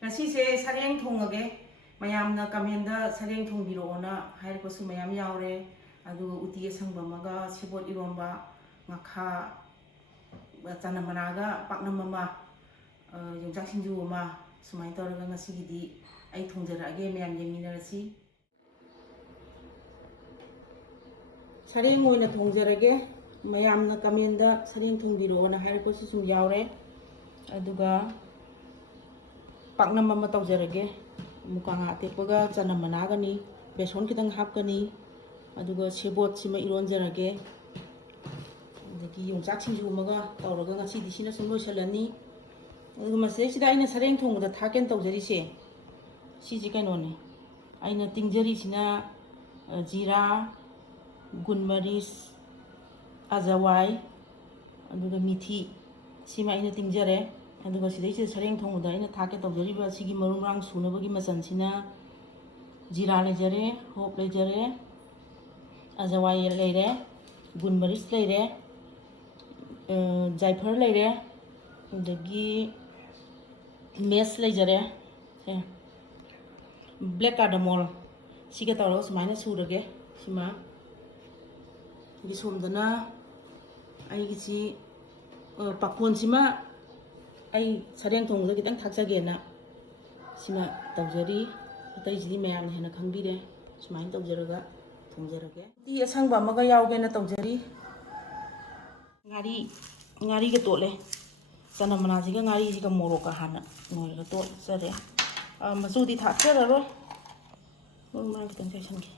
ngasi sareng thongage mayamna comment sareng thongbiroona hairpasu mayam yaure adu uti sangba maga sibot iromba ngakha chana managa pakna mama yongchak sinju ma sumai tawraga ngasigidi ai thongjarage mayam yengminarasi sareng oina thongjarage mayamna comment sareng thongbiroona hairpasu sum yaure aduga pakna mama tawjarage mukanga atepaga chana managani beson kitang hapkani aduga sebot sima ironjarage adagi yongchak sinju maga tawraga ngasi disina sum loisalani aduga mase sida aina sareng thongda thaken tawjari se siji kainone aina tingjari sina jira gunmaris azawai aduga mithi sima aina tingjare aduga sidai sareng thongda aina thake tawjariba sigi marumrang sunabagi masan sina jira lejare hop lejare azawai leire gunmaris leire jaifar leire adagi mes lejare black cardamom siga tawra sumaina surage sima gi somdana ai gi pakon sima ai sareng thongda kitang thakjagena sima tawjari atai jidi mayam hena khangbire sumain tawjaraga thongjarage ti asangba maga yaugena tawjari ngari ge tole chana manaji ga ngari ji ga moroka hana noira to sare masudi thakjararo murmang kitang sesangge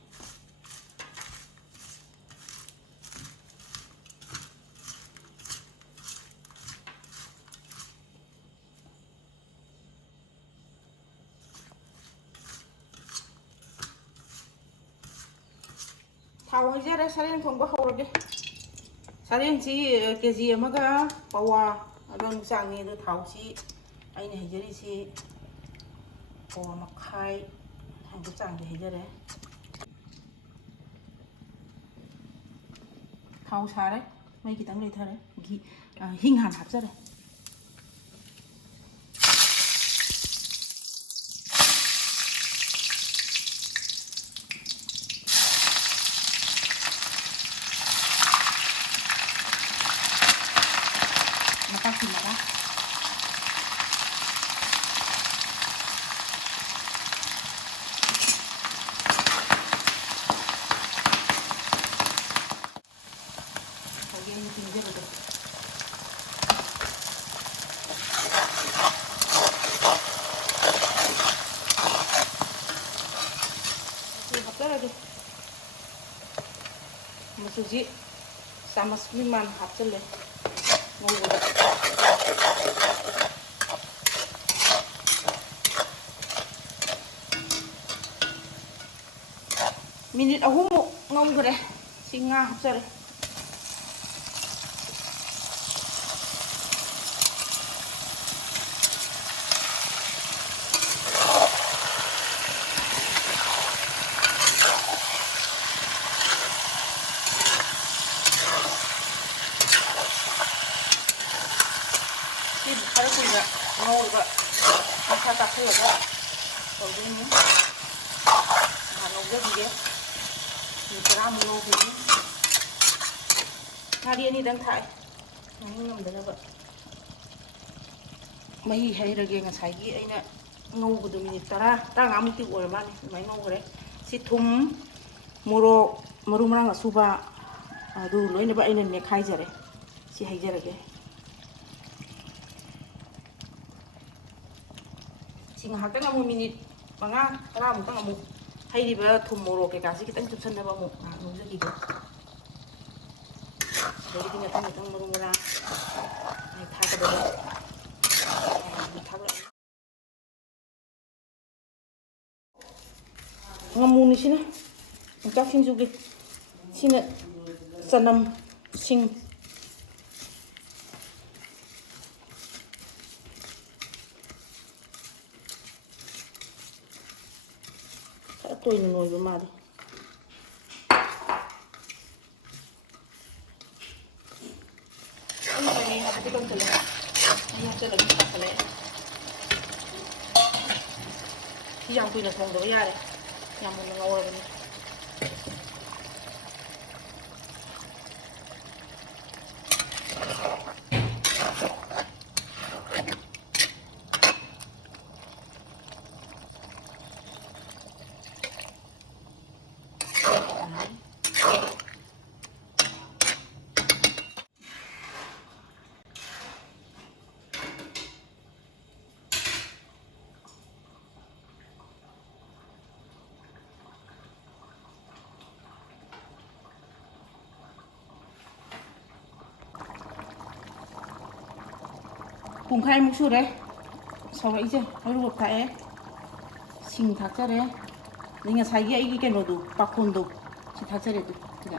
thau hajare sareng thongba hawrage sareng si kg amaga pawa adon changi do thau si aina hajari si pawa makhai hangbu changi hajare thau sare mai kitang leithare gi hing han hapjare masuji sama semiman hapsele ngomong minit ahum ngomong deh singa hapsele harusnya mau juga masa tak sih ya kalau ini juga dia mitra mau ini hari ini dan thai ini ngambil apa mai hai lagi ngasai gi aina ngau budu minit tara ngamu ti ora mani mai ngau kore si thum moro marumrang asuba adu loina ba aina ne khai jare si hai jarage sing hakta ngamu minit manga tara mu ngamu hai riba thum moro ke kasi kitang chupsan na ba mu nu jagi go jadi tinggal tang marumrang ai tha ka ba ngamu ni sina ngak sinju ge sina sanam sing tôi nồi với mà đi ini ini hati kan tele ini aja lagi tak tele ꯁꯤ ꯌꯥꯝ ꯀꯨꯏꯅ ꯊꯣꯡꯗꯕ ꯌꯥꯔꯦ ꯌꯥꯝ ꯃꯨꯟꯅ ꯉꯧꯔꯕꯅꯤ ꯄꯨꯡꯈꯥꯏꯃꯨꯛ ꯁꯨꯔꯦ ꯁꯧꯔꯛꯏꯁꯦ ꯃꯔꯨ ꯊꯥꯛꯑꯦ ꯁꯤꯡ ꯊꯥꯛꯆꯔꯦ ꯑꯗꯩ ꯉꯁꯥꯏꯒꯤ ꯑꯩꯒꯤ ꯀꯩꯅꯣꯗꯣ ꯄꯥꯈꯣꯟꯗꯣ ꯁꯤ ꯊꯥꯛꯆꯔꯦ ꯁꯤꯗ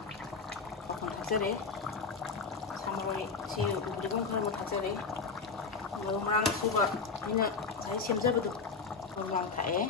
ꯄꯥꯈꯣꯟ ꯊꯥꯛꯆꯔꯦ ꯁꯥꯃꯔꯣꯏ ꯁꯤ ꯎꯕꯗꯒꯨꯝ ꯈꯔ ꯑꯃ ꯊꯥꯛꯆꯔꯦ ꯃꯔꯨ ꯃꯔꯥꯡ ꯁꯨꯕ ꯑꯩꯅ ꯉꯁꯥꯏ ꯁꯦꯝꯖꯕꯗꯣ ꯃꯔꯨ ꯃꯔꯥꯡ ꯊꯥꯛꯑꯦ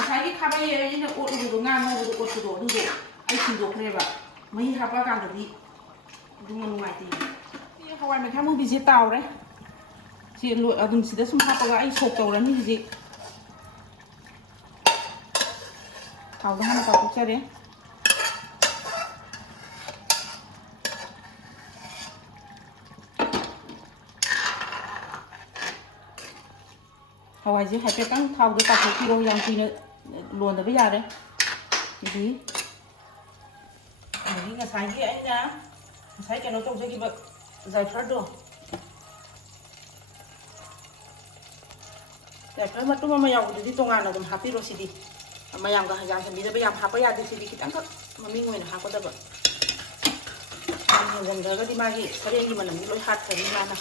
ꯉꯁꯥꯏꯒꯤ ꯈꯥꯕꯩ ꯑꯩꯅ ꯑꯣꯠꯂꯨꯕꯗꯣ ꯉꯥ ꯉꯧꯕꯗꯣ ꯑꯣꯠꯄꯗꯣ ꯑꯗꯨꯗꯣ ꯑꯩ ꯁꯤꯟꯗꯣꯛꯈ꯭ꯔꯦꯕ ꯃꯍꯤ ꯍꯥꯞꯄꯀꯥꯟꯗꯗꯤ ꯑꯗꯨꯅ ꯅꯨꯡꯉꯥꯏꯇꯦ ꯁꯤ ꯍꯋꯥꯏ ꯃꯩꯈꯥ ꯃꯨꯕꯤꯁꯦ ꯇꯥꯎꯔꯦ ꯁꯤ ꯑꯗꯨꯝ ꯁꯤꯗ ꯁꯨꯝ ꯍꯥꯞꯄꯒ ꯑꯩ ꯁꯣꯛ ꯇꯧꯔꯅꯤ ꯍꯧꯖꯤꯛ ꯊꯥꯎꯗ ꯍꯥꯟꯅ ꯇꯥꯎꯊꯣꯛꯆꯔꯦ ꯍꯋꯥꯏꯁꯦ ꯍꯥꯏꯐꯦꯠꯇꯪ ꯊꯥꯎꯗ ꯇꯥꯎꯊꯣꯛꯄꯤꯔꯣ ꯌꯥꯝ ꯀꯨꯏꯅ ꯂꯣꯟꯗꯕ ꯌꯥꯔꯦ ꯑꯗꯒꯤ ꯉꯁꯥꯏꯒꯤ ꯑꯩꯅ ꯉꯁꯥꯏ ꯀꯩꯅꯣ ꯇꯧꯖꯈꯤꯕ ꯖꯥꯏꯐꯔꯗꯣ ꯖꯥꯏꯐꯔ ꯃꯇꯨꯝ ꯑꯃ ꯌꯥꯎꯕꯗꯨꯗꯤ ꯇꯣꯉꯥꯟꯅ ꯑꯗꯨꯝ ꯍꯥꯞꯄꯤꯔꯣ ꯁꯤꯗꯤ ꯃꯌꯥꯝꯒ ꯌꯥꯟꯁꯤꯟꯕꯤꯗꯕ ꯌꯥꯝ ꯍꯥꯞꯄ ꯌꯥꯗꯦ ꯁꯤꯗꯤ ꯈꯤꯇꯪꯈꯛ ꯃꯃꯤꯡ ꯑꯣꯏꯅ ꯍꯥꯞꯀꯗꯕ ꯌꯥꯝ ꯍꯦꯟꯖꯟꯗ꯭ꯔꯒꯗꯤ ꯃꯥꯒꯤ ꯁꯔꯦꯡꯒꯤ ꯃꯅꯝꯗꯤ ꯂꯣꯏ ꯍꯥꯠꯈ꯭ꯔꯅꯤ ꯃꯥꯅ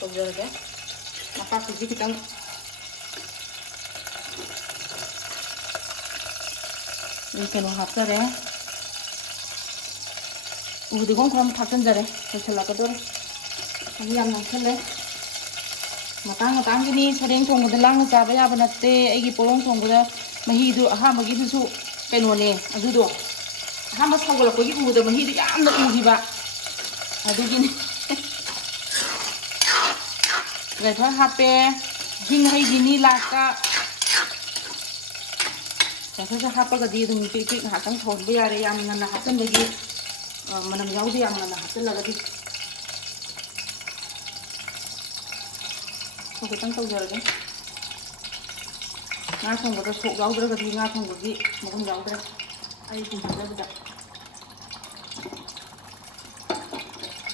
ꯇꯧꯖꯔꯒꯦ ꯃꯄꯥꯛꯁꯤꯗꯤ ꯈꯤꯇꯪ ꯀꯩꯅꯣ ꯍꯥꯞꯆꯔꯦ ꯎꯗꯤꯒꯣꯝ ꯈꯔ ꯑꯃ ꯊꯥꯛꯆꯤꯟꯖꯔꯦ ꯂꯣꯏꯁꯤꯜꯂꯛꯀꯗꯣꯔꯦ ꯑꯗꯨ ꯌꯥꯝ ꯅꯪꯁꯜꯂꯦ ꯃꯇꯥꯡ ꯃꯇꯥꯡꯒꯤꯅꯤ ꯁꯔꯦꯡ ꯊꯣꯡꯕꯗ ꯂꯥꯡꯅ ꯆꯥꯕ ꯌꯥꯕ ꯅꯠꯇꯦ ꯑꯩꯒꯤ ꯄꯣꯔꯣꯡ ꯊꯣꯡꯕꯗ ꯃꯍꯤꯗꯨ ꯑꯍꯥꯟꯕꯒꯤꯗꯨꯁꯨ ꯀꯩꯅꯣꯅꯦ ꯑꯗꯨꯗꯣ ꯑꯍꯥꯟꯕ ꯁꯧꯒꯠꯂꯛꯄꯒꯤ ꯎꯕꯗ ꯃꯍꯤꯗꯨ ꯌꯥꯝꯅ ꯎꯈꯤꯕ ꯑꯗꯨꯒꯤꯅꯤ ꯖꯥꯏꯐꯔ ꯍꯥꯞꯄꯦ ꯍꯤꯡ ꯍꯩꯈꯤꯅꯤ ꯂꯥꯁꯇ ꯖꯥꯏꯐꯔꯁꯦ ꯍꯥꯞꯄꯒꯗꯤ ꯑꯗꯨꯝ ꯄꯤꯛ ꯄꯤꯛ ꯉꯥꯏꯍꯥꯛꯇꯪ ꯁꯧꯍꯟꯕ ꯌꯥꯔꯦ ꯌꯥꯝ ꯉꯟꯅ ꯍꯥꯞꯆꯤꯟꯕꯒꯤ ꯃꯅꯝ ꯌꯥꯎꯗꯦ ꯌꯥꯝ ꯉꯟꯅ ꯍꯥꯞꯆꯤꯜꯂꯒꯗꯤ ꯈꯤꯇꯪ ꯇꯧꯖꯔꯒꯦ ꯉꯥ ꯊꯣꯡꯕꯗ ꯁꯣꯛ ꯌꯥꯎꯗ꯭ꯔꯒꯗꯤ ꯉꯥ ꯊꯣꯡꯕꯒꯤ ꯃꯒꯨꯟ ꯌꯥꯎꯗ꯭ꯔꯦ ꯑꯩ ꯊꯣꯡꯖꯕꯗ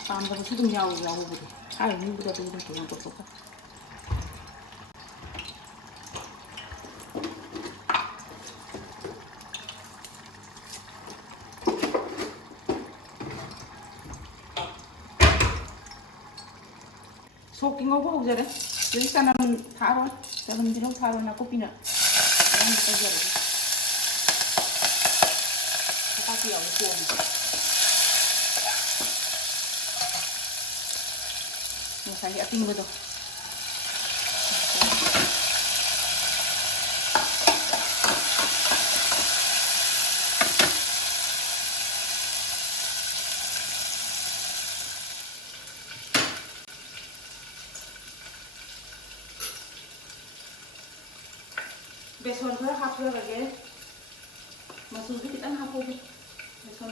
ꯄꯥꯝꯗꯕꯁꯨ ꯑꯗꯨꯝ ꯌꯥꯎꯕꯕꯨꯗꯤ ꯍꯥꯏꯔꯤꯕ ꯃꯤꯕꯨꯗ ꯑꯗꯨꯝ ꯇꯣꯛꯊꯣꯛꯄ ꯁꯣꯛꯀꯤ ꯉꯧꯕ ꯍꯧꯖꯔꯦ ꯑꯗꯨꯗꯒꯤ ꯆꯅꯝ ꯊꯥꯔꯣꯏ ꯆꯅꯝ ꯇꯤꯜꯍꯧ ꯊꯥꯔꯣꯏ ꯅꯥꯀꯨꯞꯄꯤꯅ ꯑꯌꯥꯝꯕ ꯇꯧꯖꯔꯒꯦ ꯅꯄꯥꯛꯄꯤ ꯌꯥꯎꯕ ꯊꯣꯡꯉꯦ ꯉꯁꯥꯏꯒꯤ ꯑꯇꯤꯡꯕꯗꯣ बेसन खरा हाफजरगे मसूर खितंग हाफोगे बेसन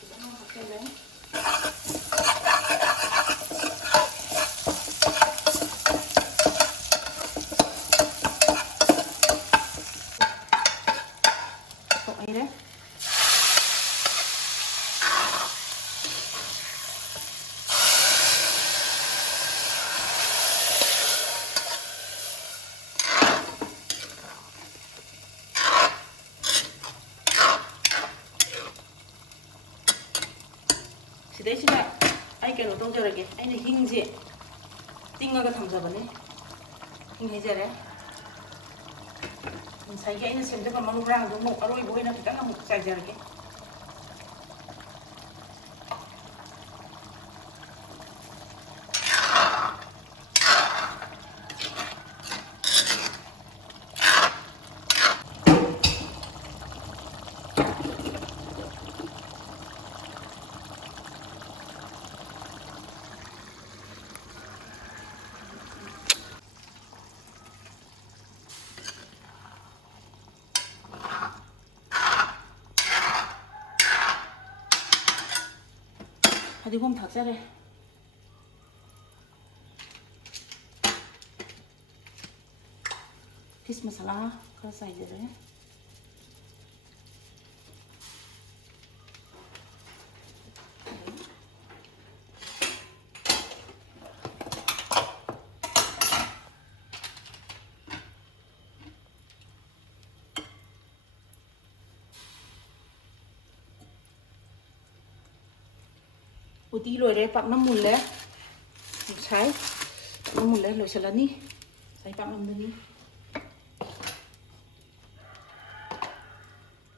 खितंग हाफजरगे ꯁꯤꯗꯩꯁꯤꯗ ꯑꯩ ꯀꯩꯅꯣ ꯇꯧꯖꯔꯒꯦ ꯑꯩꯅ ꯍꯤꯡꯁꯦ ꯇꯤꯡꯉꯒ ꯊꯝꯖꯕꯅꯦ ꯍꯤꯡ ꯍꯩꯖꯔꯦ ꯉꯁꯥꯏꯒꯤ ꯑꯩꯅ ꯁꯦꯝꯖꯕ ꯃꯔꯨ ꯃꯔꯥꯡꯗꯣ ꯑꯃꯨꯛ ꯑꯔꯣꯏꯕ ꯑꯣꯏꯅ ꯈꯤꯇꯪ ꯑꯃꯨꯛ ꯆꯥꯏꯖꯔꯒꯦ ꯐꯗꯤꯒꯣꯝ ꯊꯥꯛꯆꯔꯦ ꯐꯤꯁ ꯃꯁꯥꯂꯥ ꯈꯔ ꯆꯥꯏꯖꯔꯦ ꯎꯇꯤ ꯂꯣꯏꯔꯦ ꯄꯥꯛꯅꯝ ꯃꯨꯜꯂꯦ ꯉꯁꯥꯏ ꯄꯥꯛꯅꯝ ꯃꯨꯜꯂꯦ ꯂꯣꯏꯁꯤꯜꯂꯅꯤ ꯉꯁꯥꯏ ꯄꯥꯛꯅꯝꯗꯨꯅꯤ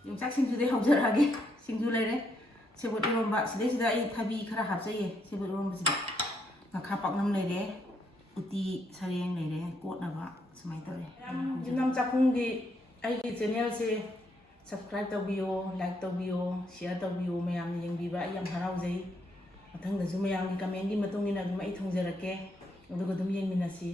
ꯌꯣꯡꯆꯥꯛ ꯁꯤꯡꯖꯨꯗꯩ ꯍꯧꯖꯔꯛꯑꯒꯦ ꯁꯤꯡꯖꯨ ꯂꯩꯔꯦ ꯁꯦꯕꯣꯠ ꯏꯔꯣꯝꯕ ꯁꯤꯗꯩꯁꯤꯗ ꯑꯩ ꯊꯕꯤ ꯈꯔ ꯍꯥꯞꯆꯩꯌꯦ ꯁꯦꯕꯣꯠ ꯏꯔꯣꯝꯕꯁꯤꯗ ꯉꯥꯈꯥ ꯄꯥꯛꯅꯝ ꯂꯩꯔꯦ ꯎꯇꯤ ꯁꯔꯦꯡ ꯂꯩꯔꯦ ꯀꯣꯠꯅꯕ ꯁꯨꯃꯥꯏꯅ ꯇꯧꯔꯦ ꯌꯨꯝꯅꯥꯝ ꯆꯥꯛꯈꯨꯝꯒꯤ ꯑꯩꯒꯤ ꯆꯦꯅꯦꯜꯁꯦ ꯁꯕꯁꯀ꯭ꯔꯥꯏꯕ ꯇꯧꯕꯤꯌꯣ ꯂꯥꯏꯛ ꯇꯧꯕꯤꯌꯣ ꯁꯤꯌꯔ ꯇꯧꯕꯤꯌꯣ ꯃꯌꯥꯝꯅ ꯌꯦꯡꯕꯤꯕ ꯑꯩ ꯌꯥꯝ ꯍꯔꯥꯎꯖꯩ ꯃꯊꯪꯗꯁꯨ ꯃꯌꯥꯝꯒꯤ ꯀꯃꯦꯟꯒꯤ ꯃꯇꯨꯡ ꯏꯟꯅ ꯑꯗꯨꯝ ꯑꯩ ꯊꯨꯡꯖꯔꯛꯀꯦ ꯑꯗꯨꯒ ꯑꯗꯨꯝ ꯌꯦꯡꯃꯤꯟꯅꯁꯤ